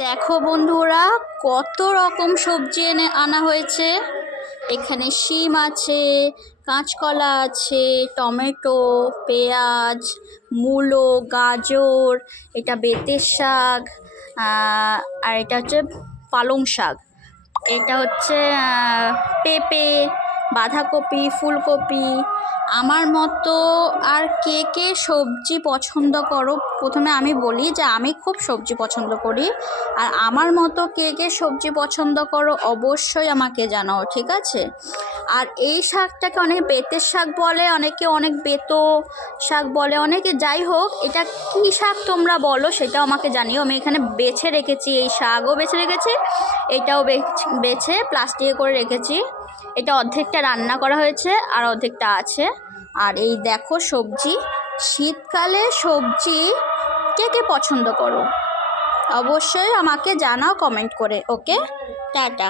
দেখো বন্ধুরা, কত রকম সবজি এনে আনা হয়েছে। এখানে শিম আছে, কাঁচকলা আছে, টমেটো, পেঁয়াজ, মূলো, গাজর, এটা বেতের শাক, আর এটা হচ্ছে পালং শাক, এটা হচ্ছে পেঁপে, বাঁধাকপি, ফুলকপি। আমার মতো আর কে কে সবজি পছন্দ করো? প্রথমে আমি বলি যে আমি খুব সবজি পছন্দ করি। আর আমার মতো কে কে সবজি পছন্দ করো অবশ্যই আমাকে জানাও, ঠিক আছে? আর এই শাকটাকে অনেকে বেতের শাক বলে, অনেকে অনেক বেতো শাক বলে, অনেকে, যাই হোক, এটা কী শাক তোমরা বলো সেটাও আমাকে জানিও। আমি এখানে বেছে রেখেছি, এই শাকও বেছে রেখেছি, এটাও বেছে প্লাস্টিকে করে রেখেছি। এটা অর্ধেকটা রান্না করা হয়েছে আর অর্ধেকটা আছে। আর এই দেখো সবজি, শীতকালে সবজি কে কে পছন্দ করো অবশ্যই আমাকে জানাও কমেন্ট করে। ওকে, টাটা।